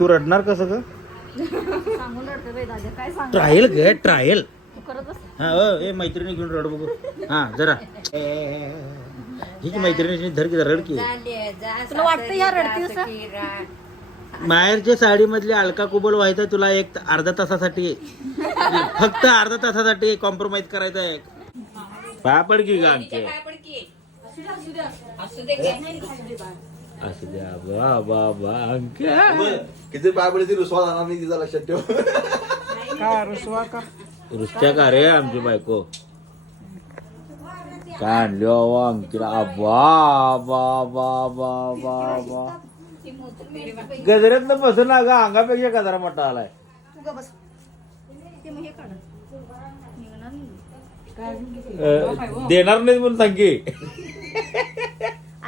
तू रडणार कसं ग? सांगून रडते बाई दादा काय सांग? ट्रायल घे ट्रायल तू करत बस. हा अ, ए मैत्रिणी घेऊन रड बघू. हा जरा. ए, ए, ए, ए. ही की मैत्रिणी धर की जरा रड की. तुला वाटतं या रडती असं माहेरच्या साडीमधली अलका कुबल व्हायचा तुला एक अर्धा तासासाठी. फक्त अर्धा तासासाठी कॉम्प्रोमाइज करायचं आहे. पापड की का आमचे असू द्या बा बा. किती पाय पडली ती रुसवा जाणार नाही तिचा लक्षात ठेव. रुसत्या का रे आमची बायको? काय आणली अहो अंकीला बा बा बा बा बा बा गजऱ्यात बसून ना ग अंगापेक्षा गजरा मोठा आलाय. का हे. अ, देणार नाही म्हणून सांग की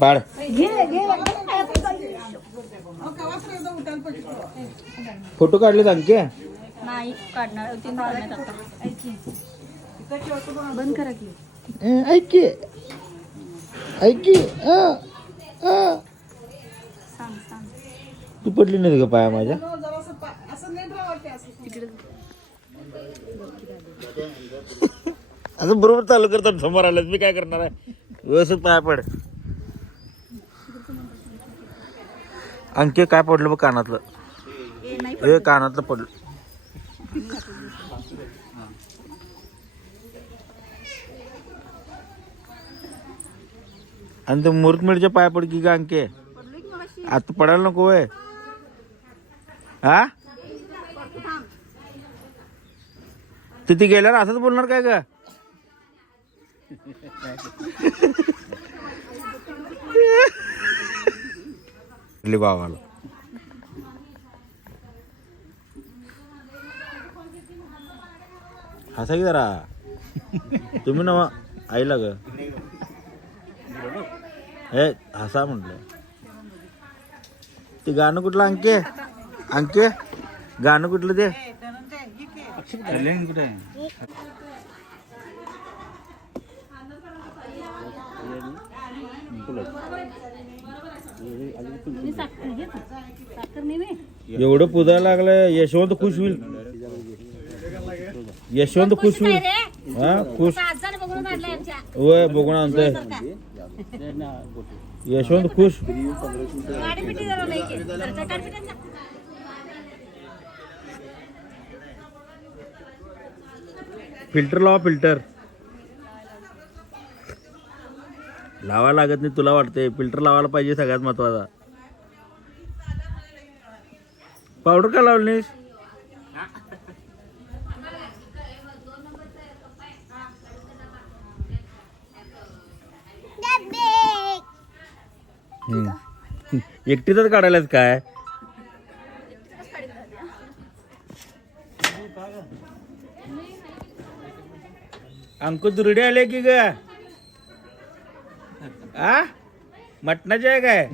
पाड. फोटो काढले सांगते नाही काढणार. की. बंद करा की. ऐक की. ऐक तू पडली नाही का पाया माझ्या. असं बरोबर चालू करतात समोर आलं मी काय करणार आहे? व्यवस्थित पाया पड. आणखी काय पडलं बघ कानातलं? ए हे कानातलं पडलं. आणि ते मुरतमिडच्या पाया पड की का अंके? आता पडायला नको वय हा? तिथे गेल्यावर असंच बोलणार काय का बाबाला हसा की जरा तुम्ही ना आईला ग हे हसा म्हटलं ते गाणं कुठलं अंके अंके गाणं कुठलं ते साखर घे तू. साखर नाही मी एवढं पुजायला लागलं यशवंत खुश होईल. यशवंत खुश होईल. हा खुश. वय बघून आणतोय. यशवंत खुश. फिल्टर लावा फिल्टर. लावा लागत नाही तुला वाटते फिल्टर लावायला पाहिजे सगळ्यात महत्त्वाचा. पावडर का लावलीस एकटीतच काढायलाच काय? अंकुश दुरडे आले की ग? आ मटणाचे आहे काय?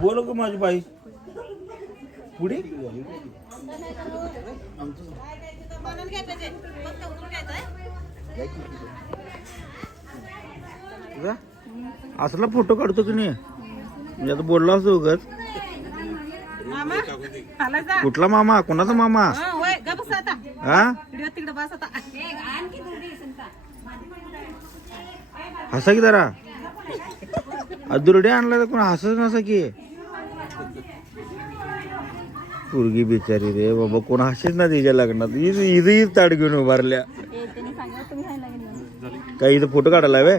बोलो का माझी बाई. पुढे? असला फोटो काढतो की नाही? म्हणजे आता बोलला असतो उगाच. कुठला मामा? कोणाचा मामा? हा हसा की जरा? दुर्डे आणला तर कोण हसच नसा की? पोरगी बिचारी रे बाबा कोण हसेच ना तिच्या लग्नात. इथं इथं ताट घेऊन उभारल्या. काही इथं फोटो काढायला वे.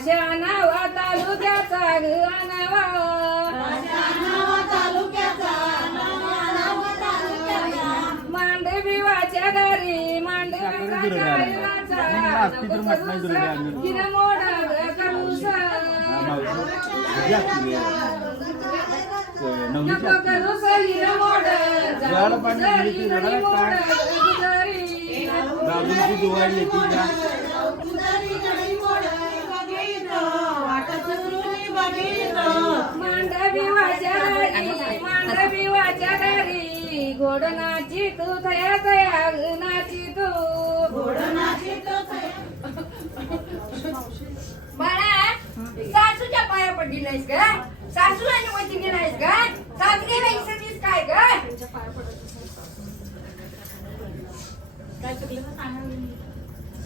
ताशा नावा तालुक्याचा आणावा मांडवीवाच्या दारी मांडवीचा हिरा मोडा ग करुसा नको करुसा हिरा मोड. मांडवी मांडवी वाच्या दारी गोड नाची तू थया थया नाची तू. बाळा सासूच्या पाया पडली नाहीस का? सासू आणि मैत्रिणी नाहीस का? सासरी वैसतीस काय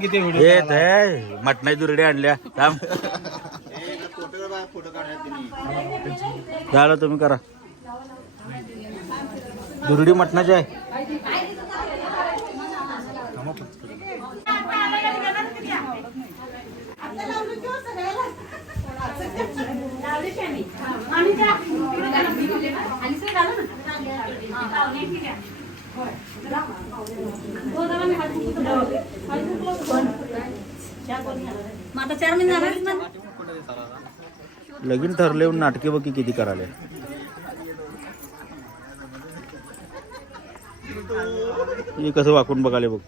थांब किती येत आहे मटणाची दुरडी आणल्या. थांब. झालं तुम्ही करा. दुरडी मटणाची आहे. लगीन ठरले नाटके बघ की किती कराले हे कसं वाकून बघाले बघ.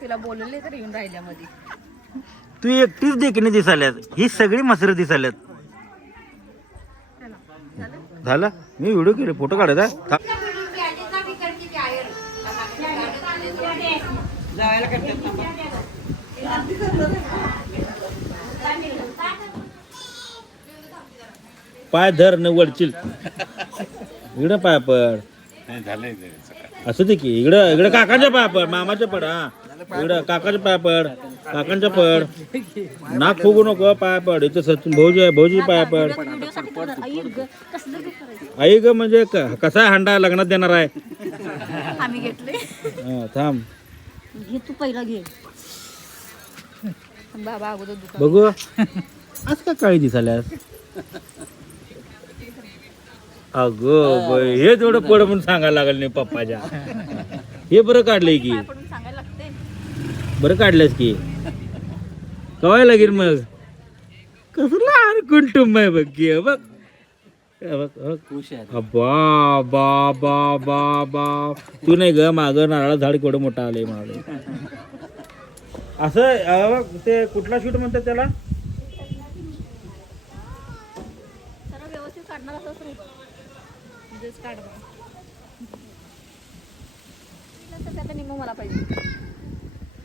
तिला बोलले तर येऊन राहिल्या मध्ये तू एकटीच देखणे दिसाल्यात ही सगळी मसर दिसाल्यात झालं? मी व्हिडिओ केले फोटो काढत आहे. पाय धर न वडचिल इकडं पाय पड. असू दे की. इकडं इकडं काकांच्या पाय पड. मामाच्या पड हा. इकडं काकाच्या पाय पड. काकांच्या पड. नाक फुगू नको पाय पड. इथं सचिन भाऊजी आहे भाऊजी पाय पड. आई ग म्हणजे क- कसा हंडा? लग्नात देणार आहे? आम्ही घेतले. हा, थांब. घे तू पहिला घे. बाबा अगोदर दुकान. बघू. आज का काळी दिसाल्यास अगं बाई, हे थोडं पड म्हणून सांगायला लागल नाही पप्पाच्या. हे बरं काढलंय की. पडून सांगायला लागते. बरं काढलंस की. कवाय लागेल मग? कसं लहान कुंटुंब आहे बघ की बघ. बा बा बा बा. तू नाही ग माग नारळा झाड केवढं मोठं आलंय मला असं ते कुठला शूट म्हणतात त्याला? सर्व व्यवस्थित काढणार असं ड्रेस काढ त्याचा निम्म मला पाहिजे.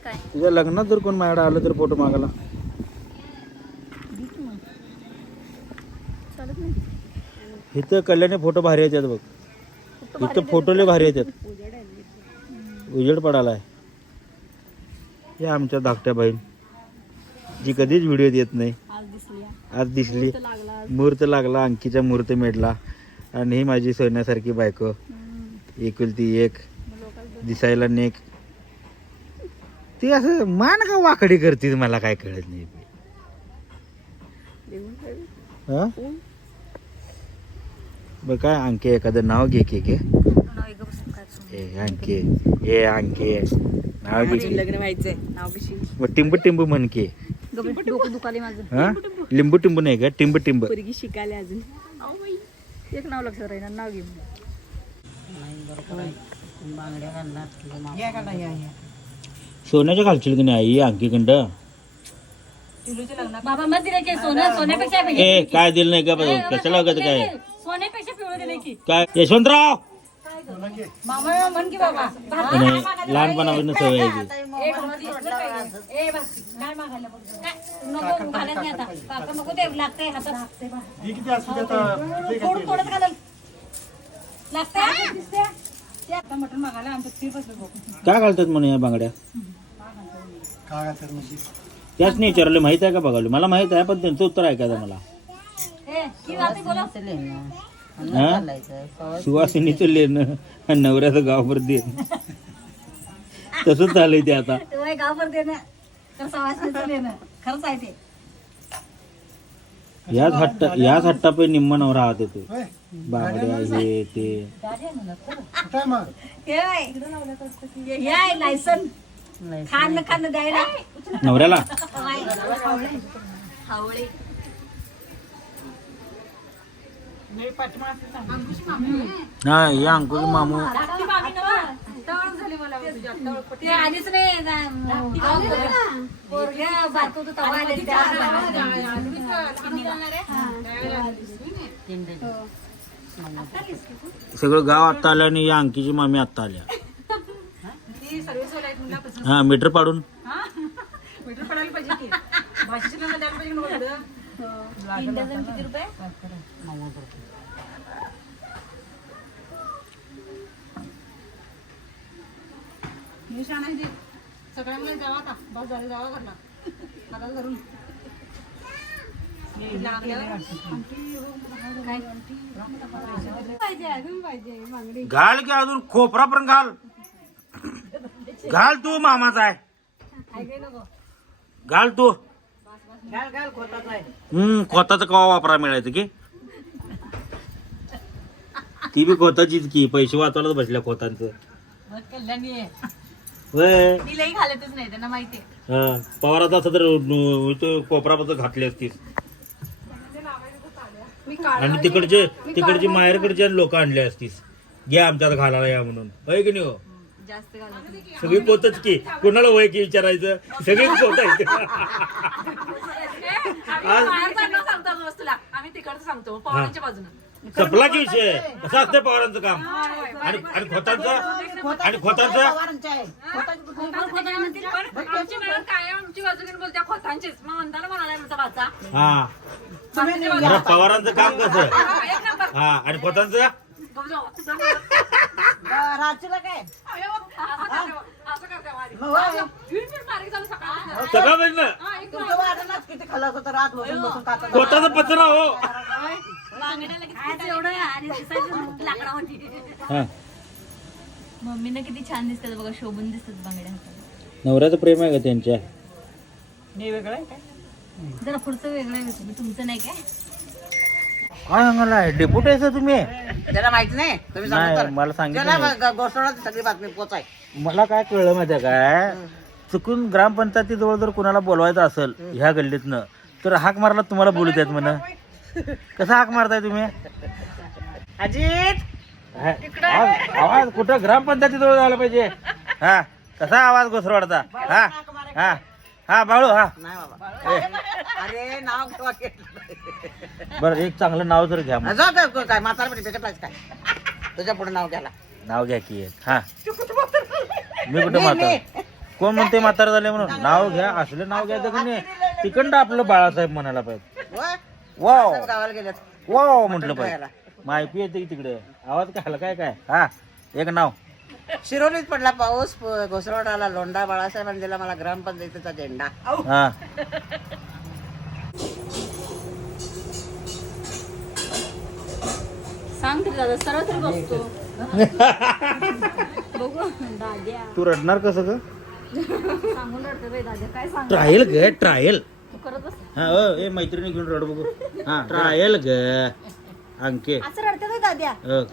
काय? तुझ्या लग्नात जर कोण माझ्याकडे आलं तर फोटो मागायला. चालत नाही. इथं कल्याणी फोटो भारी येतात बघ. इथं फोटो लय भारी येतात. उजेड पडालाय. हे आमच्या धाकट्या बहीण. जी कधीच व्हिडिओत येत नाही. आज दिसली मुहूर्त लागला अंकीचा मुहूर्त मेडला आणि ही माझी सोन्यासारखी बायको. एकुलती एक. दिसायला नेक. ती असं मान का वाकडी करते मला काय कळत नाही. हा? बर काय अंके? एखादं नाव घे की घे. ए अंके. ए अंके. नाव घे. की. लग्न व्हायचंय. नाव कशी? मग टिंब टिंब म्हण की. डोकं दुखाले माझं. हा? लिंबू टिंबू नाही का? टिंब टिंब पोरगी शिकायला अजून. एक नाव लक्षात राहील नाव घे सोन्याच्या घालशील की नाही आई? अंकीकंड बाबा मग दिले की सोनं सोन्यापेक्षा ए काय दिलं नाही का बघ कशाला वगैरे काय? सोन्यापेक्षा पिवळं दिले की. काय यशवंतराव? मामा म्हण की बाबा. नाही लहानपणापासून सवय आहे ती. ए बा काय मागायला बघ? काय नको घालत नाही आता. काका नको ते लागते हातात थोडं थोडं घालल. लागते ते आता मटण मागायला आमचं फ्री बसलो बघ. काय घालतात म्हणून या बांगड्या? त्याच नाही विचारले माहीत आहे का बघावलं मला माहीत आहे पण त्यांचं उत्तर ऐकायचं मला. बोला. हा? सुवासिनीचं लेणं. आणि नवऱ्याचं गावभर देण. तसंच झालंय ते आता. गावभर दे खरंच आहे ते. याच हट्ट याच हट्टापै निम्म नवरा हात. येतो बांगड्या हे ते. बाय, आहे लायसन. खाणं खाणं द्यायला. नवऱ्याला? हावळे हा या अंकुल मामू. ते आधीच नाही पोरग्या बारकं होतं तेव्हा आले त्या सगळं गाव आत्ता आलं आणि या अंकीची मामी आत्ता आल्या. हा? मीटर पाडून. मीटर पडायला पाहिजे की. भाषेची द्यायला किती रुपये. मी शाळा नाही देत सगळ्यांना जावा आता. बस झाले जावा घरला. आता धरून. घाल की अजून खोपरा पण घाल. घाल तू मामाचा आहे. घाल तू. हम्म खोताचं कवा वापरा मिळायचं की? ती बी खोताचीच की पैसे वाचवलं बसल्या खोतांचं. होय मी लई घालतच नाही त्यांना माहिती हा पवाराचा असं तर न- इथं कोपराबद्दल घातली असतीस. आणि तिकडचे तिकडचे माहेरकडचे लोक आणले असतीस. घ्या आमच्यात घालायला या म्हणून. होय की नाही हो? जास्त घालत सगळी पोतच की. कोणाला वय की विचारायचं? सगळीच पोत आहेत. आम्ही तिकडचं सांगतो पवारांच्या बाजूने. सपला की विषय? कसं असतंय पवारांचं काम? आणि आणि खोतांचं? आणि खोतांचं? काय मग हा. बरं, पवारांचं काम कसं? हा आणि खोतांचं? सगळं बघलं खोताचं पचना हो. हा. मम्मीनं किती छान दिसतात बघा शोभून दिसतात बांगड्या हातात. नवऱ्याचं प्रेम आहे का त्यांच्या? जरा पुढचं वेगळं आहे तुम्ही तुमचं नाही काय? काय सांगायला डेप्युटी आहे तुम्ही? त्याला माहीत नाही. तुम्ही नाही सांगू मला सांगितलं त्याला नाही. ग- गोष्ट सगळी बातमी पोचाय मला काय कळलं माहितीये काय चुकून ग्रामपंचायतीजवळ जर कुणाला बोलवायचं असेल ह्या गल्लीतनं तर हाक मारला तुम्हाला बोलू देत म्हण. कसं हाक मारताय तुम्ही? अजित हा, आवाज आवाज कुठं? ग्रामपंचायतीजवळ जायला पाहिजे. हा. कसा आवाज घोसरवाडचा? हा. हा. हा बाळू हा. नाही बाबा. अरे नाव की. बरं एक चांगलं नाव जर घ्या मग. जाऊ दे, को- काय म्हातारा पण त्याच्या पाहिजे काय? तुझ्या पुढे नाव घ्याला नाव घ्या की एक. हा. मी कुठं म्हातार? कोण म्हणते म्हातार झाले म्हणून? नाव घ्या असलं नाव घ्यायचं की नाही तिकडं आपलं बाळासाहेब म्हणायला पाहिजे. होय? वाव. गावाला गेलेत वाव म्हटलं पाहिजे माहिती येते की तिकडे? आवाज काय आला काय काय? हा. एक नाव. शिरोलीत पडला पाऊस प- घोसरवाडाला लोंढा बाळासाहेबांनी दिला मला ग्रामपंचायतीचा झेंडा. हा. सांग तरी दादा सरळ तरी बसतो. बघू दाद्या. तू रडणार कसं ग? सांगून रडतो बाई दाद्या काय सांग? ट्रायल घे ट्रायल तू करत बस. हा हो ए मैत्रिणी घेऊन रड बघू. हा ट्रायल ग. अंके. रडते दाद्या? अ,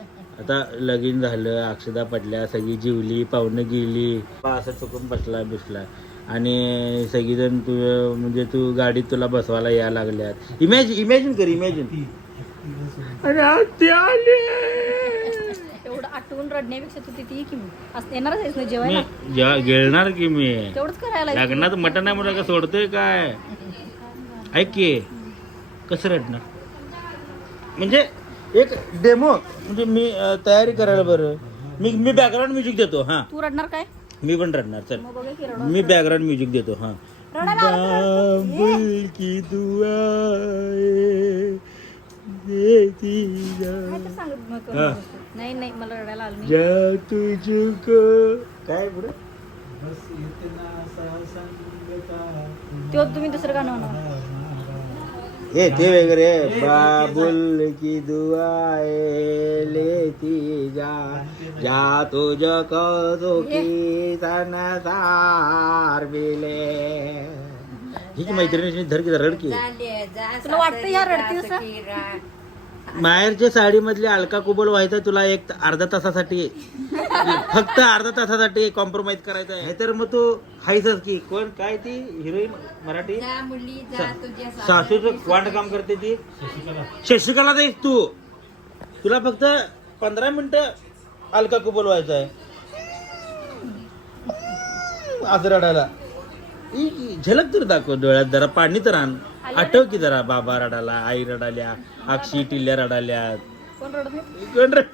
आता लगीन झालं अक्षदा पडल्या सगळी जिवली पाहुणं गेली. बा असं चुकून बसला बिसला. आणि सगळीजण तू म्हणजे तू गाडीत तुला बसवायला या लागल्यात. इमॅजिन इमॅजिन कर इमॅजिन अरे आत्या आली. एवढं आठवून रडण्यापेक्षा तू तिथे ये की मी असं येणारच आहेस ना जेवायला? मी जेव्हा गिळणार की मी? तेवढंच करायला ये. लग्नात मटण आहे म्हणून का सोडतोय काय? ऐक की कसं रडणार म्हणजे एक डेमो म्हणजे मी अं, तयारी करायला बरं. मी मी बॅकग्राऊंड म्युझिक देतो हा. तू रडणार काय? मी पण रडणार चल. मग बघा की रड मी बॅकग्राऊंड म्युझिक देतो हा. बाबुल की दुआएं देती जा सांगत मग हा. नाही नाही मला रडायला आलं नाही. जा तुझको. काय पुढे? तुम्ही दुसरं गाणं म्हणा हे ते वगैरे बाबुल की दुआए लेती जा जा तुझ की सनसार बिले. ही की मैत्रिणी धर की रड की तुला वाटतं या रडती असं? माहेरच्या साडीमधली अलका कुबल व्हायचा तुला एक अर्धा तासासाठी. फक्त अर्धा तासासाठी कॉम्प्रोमाइज करायचं आहे. तर मग तू हायचंच की कोण? काय ती? हिरोईन मराठी? सासूचं वांड काम करते ती? शशिकला. जाईस तू. तुला फक्त पंधरा मिनिटं अलका कुबल व्हायचं आहे. असं रडायला. झलक तर दाखव डोळ्यात जरा. पाणी तर आण. आठव की जरा बाबा रडाला आई रडाल्या अक्षी टिल्ल्या रडाल्या कोण रडत नाही? कोण रड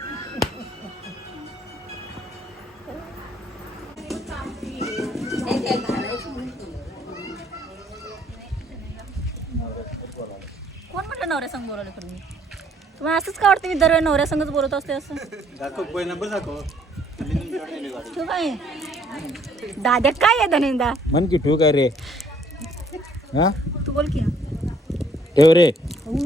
नवऱ्या संग बोलवलं तुम्ही तुम्हाला असंच का वाटतं मी दरवेळी नवऱ्या संगच बोलत असते असं? तू काय दाद्या काय आहे धनेंदा? म्हण की ठेवू काय रे? हा? तू बोल की ठेव रे. ऊ,